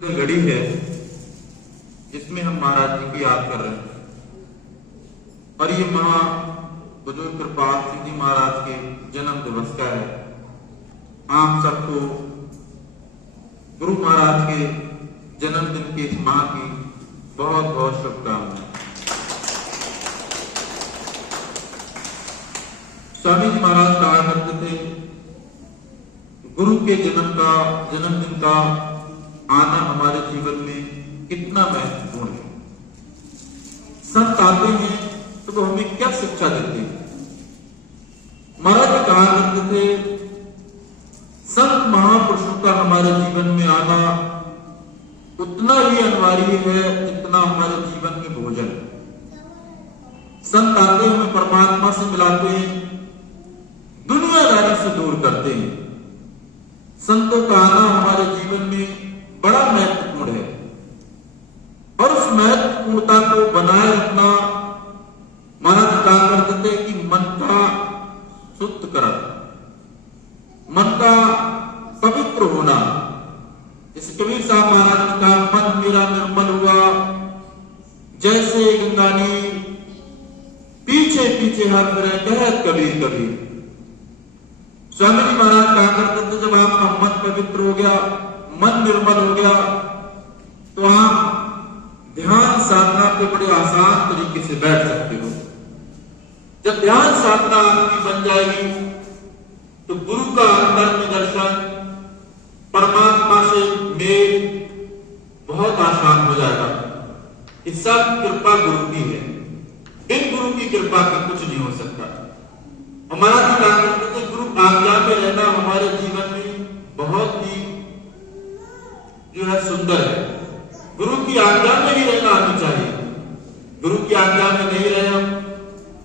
घड़ी है जिसमें हम महाराज जी की याद कर रहे हैं और ये महा बुजुर्ग कृपाल सिंह जी महाराज के जन्म दिवस का है। आप सबको गुरु महाराज के जन्मदिन की इस माह की बहुत बहुत शुभकामनाएं। स्वामी जी महाराज कहा करते थे, गुरु के जन्मदिन का आना हमारे जीवन में कितना महत्वपूर्ण है। संत आते हैं तो वो हमें क्या शिक्षा देते हैं। महाराज कहा करते थे, संत महापुरुषों का हमारे जीवन में आना उतना ही अनिवार्य है जितना हमारे जीवन में भोजन। संत आते हमें परमात्मा से मिलाते हैं, दुनियादारी से दूर करते हैं। संतों का आना हमारे जीवन में बड़ा महत्वपूर्ण है और उस महत्वपूर्णता को बनाए रखना महाराज कहा करते थे कि मन का शुद्ध करना, मन का पवित्र होना। जैसे कबीर साहब महाराज ने कहा, मन मेरा निर्मल हुआ जैसे गंगा नीर, पीछे पीछे हाथ मेरे कहत कबीर कबीर। स्वामी जी महाराज कहा करते थे, जब आपका मन पवित्र हो गया, मन निर्मल हो गया, तो आप ध्यान साधना पे बड़े आसान तरीके से बैठ सकते हो। जब ध्यान साधना आपकी बन जाएगी तो गुरु का अंतर में दर्शन, परमात्मा से मेल बहुत आसान हो जाएगा। इस सब कृपा गुरु की है, बिन गुरु की कृपा के कुछ नहीं हो सकता। हमारा भी कहा करते थे, गुरु आज्ञा में रहना हमारे जीवन में बहुत ही जो है सुंदर है। गुरु की आज्ञा में ही रहना आनी चाहिए। गुरु की आज्ञा में नहीं रहे हम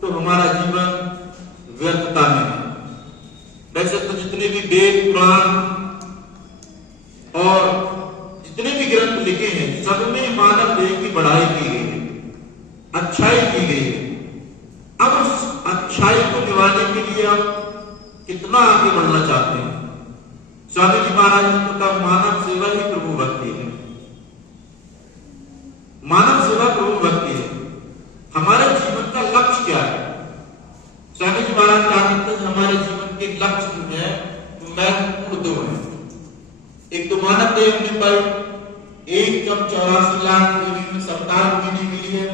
तो हमारा जीवन व्यर्थता में है। वैसे तो जितने भी वेद पुराण और जितने भी ग्रंथ लिखे हैं, सब में मानव देह की बढ़ाई की गई है, अच्छाई की गई है। अब उस अच्छाई को निभाने के लिए हम कितना आगे बढ़ना चाहते हैं। स्वामी जी महाराज ने तो कहा, मानव सेवा ही प्रभु भक्ति है। मानव सेवा प्रभु भक्ति है। हमारे जीवन का लक्ष्य क्या है? स्वामी जी महाराज कहा करते हैं, हमारे जीवन के लक्ष्य जो है वो महत्वपूर्ण दो है। एक तो मानव देह हमने पाई, 1.84 लाख पृथ्वी में सप्ताह महीने के लिए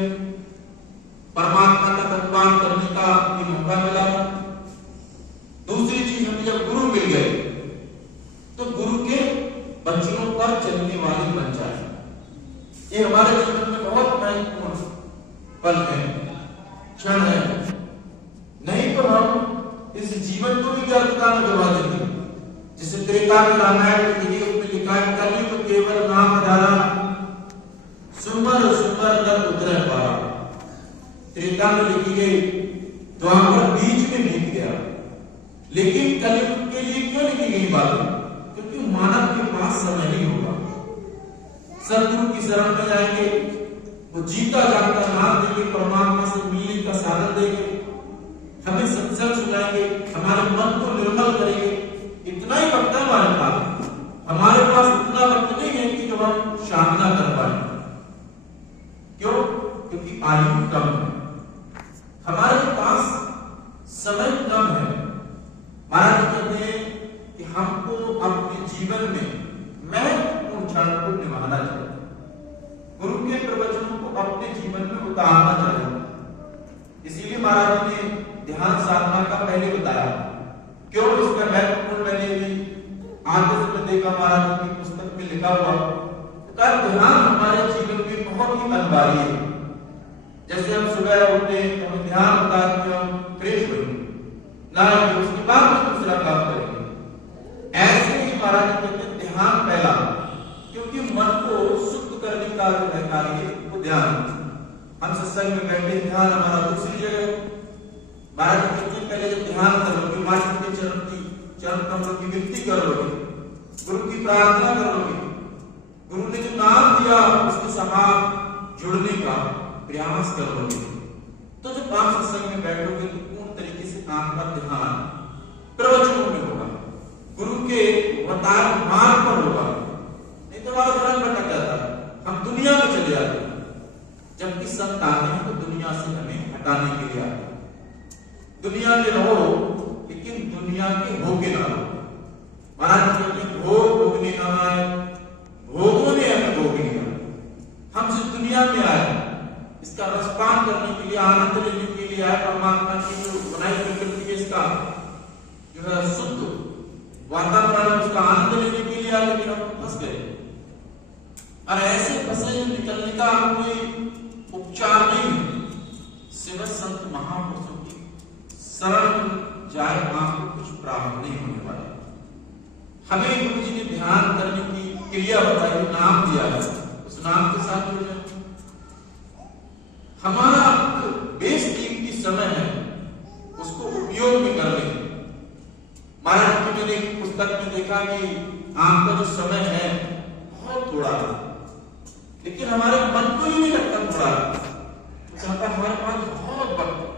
परमात्मा का तत्वान करने का मौका मिला। दूसरी चीज, हमें जब गुरु मिल गए तो गुरु के वचनों पर चलने वाले बन जाए। ये हमारे जीवन में बहुत महत्वपूर्ण पल है, क्षण है। नहीं तो हम इस जीवन को भी व्यर्थता में गवा देंगे। जिसे त्रेता में रामायण में लिखा है, कली तो केवल नाम धारा, सुमर सुमर नर उतरे पारा। त्रेता में लिखी गई, द्वापर बीच में बीत गया, लेकिन कलयुग के लिए क्यों लिखी गई बात? क्योंकि मानव के पास समय नहीं होगा। सदगुरु की शरण में जाएंगे, वो जीता जागता नाम देंगे, परमात्मा से मिलने का साधन देंगे, हमें सत्संग सुनाएंगे, हमारे मन को निर्मल करेंगे। इतना ही वक्त है हमारे पास। हमारे पास इतना वक्त नहीं है कि जब हम साधना कर पाए। क्यों? क्योंकि आयु कम है, हमारे पास समय कम है। महाराज कहते हैं कि हमको अपने जीवन में महत्वपूर्ण क्षण को निभाना चाहिए, गुरु के प्रवचनों को अपने जीवन में उतारना चाहिए। इसीलिए महाराज ने ध्यान साधना का पहले बताया। क्यों इसका महत्वपूर्ण? मैंने भी आगे से देखा महाराज की पुस्तक में लिखा हुआ, ध्यान हमारे जीवन में बहुत ही अनिवार्य है। जैसे हम सुबह उठते हैं तो हमें ध्यान होता है कि हम फ्रेश होंगे, नहाएंगे, उसके बाद में दूसरा काम करेंगे। ऐसे ही महाराज कहते हैं ध्यान पहला, क्योंकि मन को शुद्ध करने का जो है कार्य वो ध्यान। हम सत्संग में बैठे, ध्यान हमारा दूसरी जगह। महाराज कहते हैं पहले जब ध्यान करोगे, मास्टर के चरण कमलों की विनती करोगे, गुरु की प्रार्थना करोगे, गुरु ने जो नाम दिया उसके साथ जुड़ने का प्रयास करोगे, तो जब आप सत्संग में बैठोगे तो पूर्ण तरीके से आपका ध्यान प्रवचनों में होगा, गुरु के बताए मार्ग पर होगा। नहीं तो हमारा ध्यान भटक संत आते हैं तो दुनिया से हमें हटाने के लिए आते हैं। दुनिया में रहो लेकिन दुनिया के भोगे ना रहो। महाराज कहते हैं भोग भोगने ना आए, भोगों ने हमें भोग लिया। हम जिस दुनिया में आए इसका रसपान करने के लिए, आनंद लेने के लिए आए। परमात्मा की जो बनाई प्रकृति है इसका जो है शुद्ध वातावरण, उसका आनंद लेने के लिए आए, लेकिन हम फंस गए। और ऐसे फंसे निकलने का कोई उपचार नहीं। शिव संत महापुरुषों की शरण जाए, आपको कुछ प्राप्त नहीं होने वाला। हमें गुरु जी ने ध्यान करने की क्रिया बताई, नाम दिया है, उस नाम के साथ जुड़ जाए। हमारा बेशकीमती समय है, उसको उपयोग में कर लें। महाराज जी मैंने एक पुस्तक में देखा कि आपका जो समय है बहुत थोड़ा है, लेकिन हमारे मन को ही नहीं लगता थोड़ा, तो कहता हमारे पास बहुत वक्त है।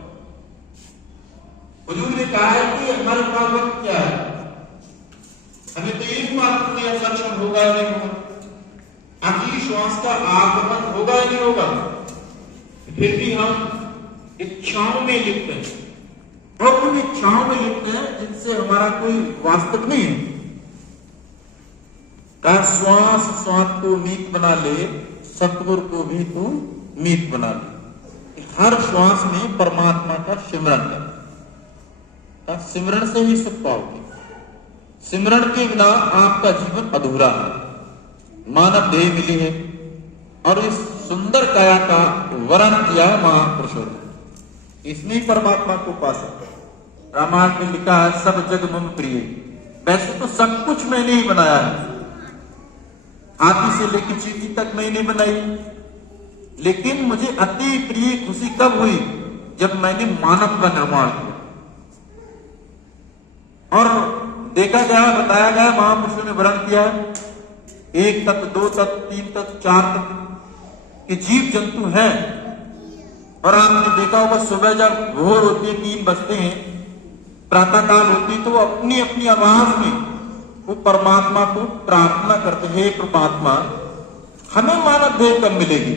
हुजूर ने कहा है कि हमारे पास वक्त क्या है, हमें तो एक मात्र में लक्षण होगा या नहीं होगा, अगली श्वास का आगमन होगा या नहीं होगा। फिर भी हम इच्छाओं में लिप्त हैं, और उन इच्छाओं में लिप्त हैं जिनसे हमारा कोई वास्तव नहीं है। कहा श्वास श्वास को मीत बना ले, सतगुरु को भी तू मीत बना ले। हर श्वास में परमात्मा का सिमरन है। सिमरन से ही सुख पाओगे। सिमरन के बिना आपका जीवन अधूरा है। मानव देह मिली है और इस सुंदर काया का वर्ण किया है महापुरुषों ने, इसमें ही परमात्मा को पा सकते। रामायण में लिखा है सब जग मम प्रिय। वैसे तो सब कुछ मैंने ही बनाया है, हाथी से लेकर चींटी तक मैंने बनाई, लेकिन मुझे अति प्रिय खुशी कब हुई, जब मैंने मानव का निर्माण किया। और देखा गया, बताया गया, महापुरुषों ने वर्णन किया, एक तत्व, दो तत्व, तीन तत्व, चार तत्व के जीव जंतु हैं। और आपने देखा होगा सुबह जब भोर होती है, 3 बजते हैं, प्रातः काल होती है, तो वो अपनी अपनी आवाज में वो परमात्मा को प्रार्थना करते हैं, हे परमात्मा हमें मानव देह कब मिलेगी,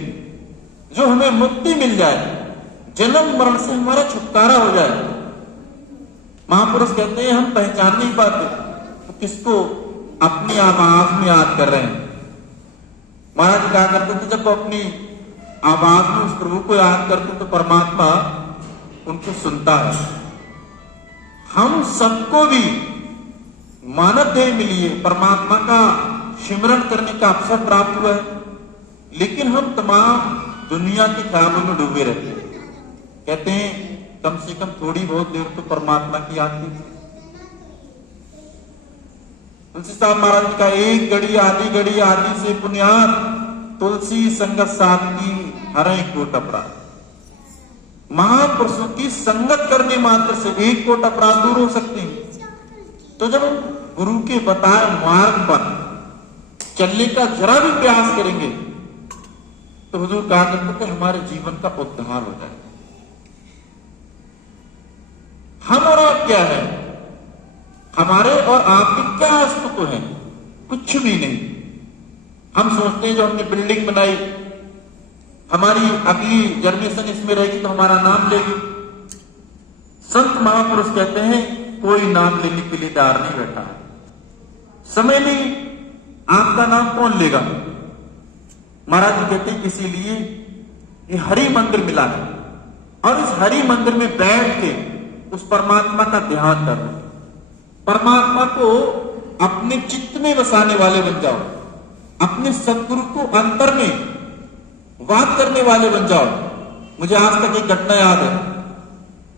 जो हमें मुक्ति मिल जाए, जन्म मरण से हमारा छुटकारा हो जाए। महापुरुष कहते हैं हम पहचान नहीं पाते तो किसको अपनी आवाज में याद कर रहे हैं। महाराज क्या करते थे, जब वो अपनी आवाज में उस प्रभु को याद करते तो परमात्मा उनको सुनता है। हम सबको भी मानव देह मिली है, परमात्मा का सिमरन करने का अवसर प्राप्त हुआ है, लेकिन हम तमाम दुनिया के ख्यालों में डूबे रहते हैं। कहते हैं कम से कम थोड़ी बहुत देर तो परमात्मा की याद कीजिए। तुलसी साहब महाराज जी का एक घड़ी आदि से पुण्यात, तुलसी संगत साथ की हरे कोट अपराध। महापुरुषों की संगत करने मात्र से 1 कोट अपराध दूर हो सकते हैं। तो जब हम गुरु के बताए मार्ग पर चलने का जरा भी प्रयास करेंगे तो हुजूर कहा करते कि हमारे जीवन का उद्धार हो जाए। हम और आप क्या है, हमारे और आपके क्या अस्तित्व है, कुछ भी नहीं। हम सोचते हैं जो हमने बिल्डिंग बनाई, हमारी अगली जनरेशन इसमें रहेगी तो हमारा नाम लेगी। संत महापुरुष कहते हैं कोई नाम लेने के लिए तैयार नहीं बैठा है। समय नहीं, आपका नाम कौन लेगा। महाराज जी कहते हैं इसीलिए ये हरि मंदिर मिला है, और इस हरि मंदिर में बैठ के उस परमात्मा का ध्यान करो, परमात्मा को अपने चित्त में बसाने वाले बन जाओ, अपने सदगुरु को अंतर में बात करने वाले बन जाओ। मुझे आज तक एक घटना याद है,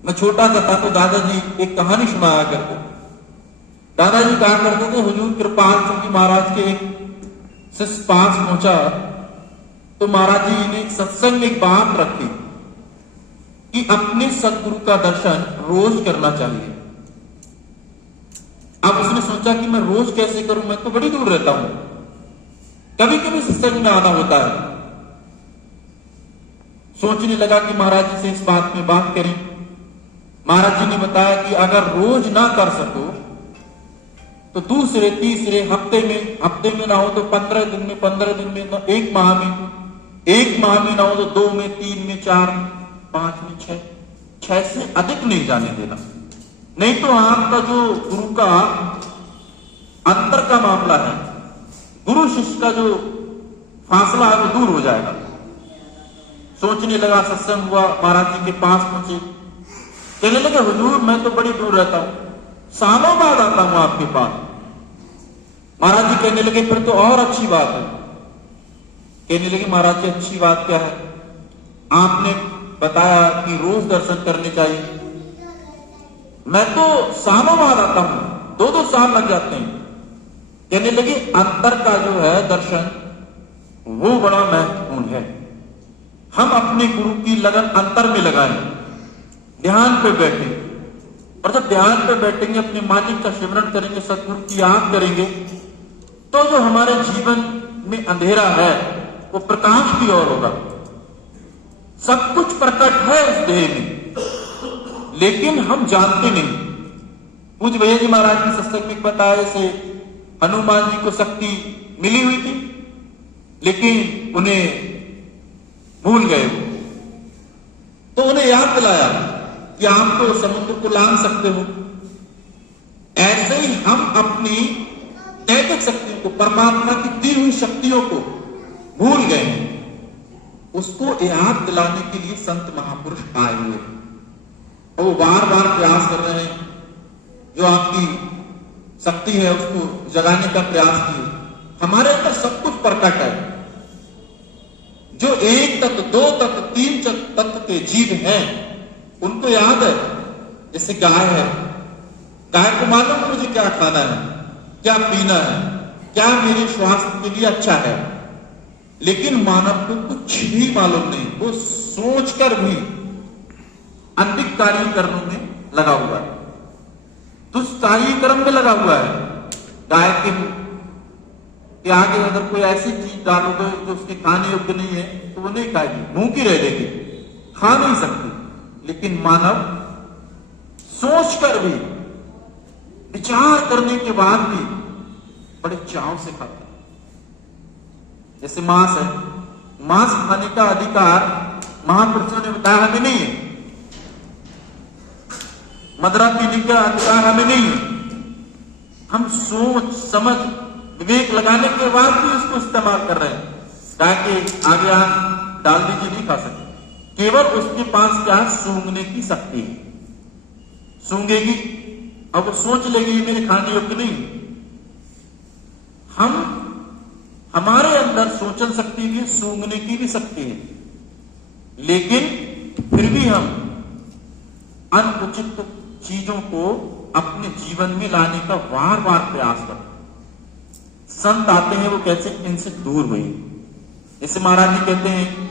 मैं छोटा सा था तो दादाजी एक कहानी सुनाया करते। दादाजी कहा करते थे हुजूर कृपाल सिंह जी महाराज के एक शिष्य पास पहुंचा तो महाराज जी ने सत्संग में एक बात रखी कि अपने सदगुरु का दर्शन रोज करना चाहिए। अब उसने सोचा कि मैं रोज कैसे करूं, मैं तो बड़ी दूर रहता हूं, कभी कभी सत्संग में आना होता है। सोचने लगा कि महाराज जी से इस बात में बात करें। महाराज जी ने बताया कि अगर रोज ना कर सको तो दूसरे तीसरे हफ्ते में ना हो तो 15 दिन में, 15 दिन में, 1 माह में 1 माह में ना हो तो 2 में, 3 में, 4 में, 5 में, 6 से अधिक नहीं जाने देना। नहीं तो आपका जो गुरु का अंतर का मामला है, गुरु शिष्य का जो फासला है वो दूर हो जाएगा। सोचने लगा, सत्संग हुआ, महाराज जी के पास पहुंचे, कहने लगे हुजूर मैं तो बड़ी दूर रहता हूं, सालों बाद आता हूं आपके पास। महाराज जी कहने लगे फिर तो और अच्छी बात है। कहने लगे महाराज जी अच्छी बात क्या है? आपने बताया कि रोज दर्शन करने चाहिए, मैं तो सालों बाद आता हूं, 2-2 साल लग जाते हैं। कहने लगे अंतर का जो है दर्शन वो बड़ा महत्वपूर्ण है। हम अपने गुरु की लगन अंतर में लगाएं, ध्यान पे बैठे, और जब ध्यान पे बैठेंगे, अपने मालिक का सिमरन करेंगे, सतगुरु की याद करेंगे, तो जो हमारे जीवन में अंधेरा है वो प्रकाश की ओर होगा। सब कुछ प्रकट है उस देह में, लेकिन हम जानते नहीं। पूज्य भैया जी महाराज ने सत्संग में बताया से हनुमान जी को शक्ति मिली हुई थी, लेकिन उन्हें भूल गए। तो उन्हें याद दिलाया कि आप तो समुद्र को लांघ सकते हो। ऐसे ही हम अपनी नैतिक शक्तियों को, परमात्मा की दी हुई शक्तियों को भूल गए हैं। उसको याद दिलाने के लिए संत महापुरुष आए हुए, और वो बार बार प्रयास कर रहे हैं, जो आपकी शक्ति है उसको जगाने का प्रयास किए। हमारे अंदर सब कुछ प्रकट है। जो 1 तत्व, 2 तत्व, 3 तत्व के जीव हैं, उनको याद है। जैसे गाय है, गाय को मालूम मुझे क्या खाना है, क्या पीना है, क्या मेरे स्वास्थ्य के लिए अच्छा है। लेकिन मानव को कुछ भी मालूम नहीं, वो सोचकर भी अनधिक कार्य कर्मों में लगा हुआ है, दुष्कार्य कर्म में लगा हुआ है। गाय के आगे अगर कोई ऐसी चीज डालोगे जो उसके खाने योग्य नहीं है तो वो नहीं खाएगी, भूखी रह जाएगी, खा नहीं सकती। लेकिन मानव सोचकर भी, विचार करने के बाद भी बड़े चाव से खाता है। जैसे मांस है, मांस खाने का अधिकार महापुरुषों ने बताया हमें नहीं है, मदिरा पीने का अधिकार हमें नहीं है। हम सोच समझ विवेक लगाने के बाद भी उसको इस्तेमाल कर रहे हैं। गाय के आगे आग डाल दीजिए, नहीं खा सकते, केवल उसके पास क्या सूंघने की शक्ति है, सूंघेगी अब वो सोच लेगी ये मेरे खाने योग्य नहीं। हमारे अंदर सोचन शक्ति भी, सूंघने की भी शक्ति है, लेकिन फिर भी हम अनुचित चीजों को अपने जीवन में लाने का बार बार प्रयास करते हैं। संत आते हैं, वो कैसे इनसे दूर हुए। जैसे महाराज जी कहते हैं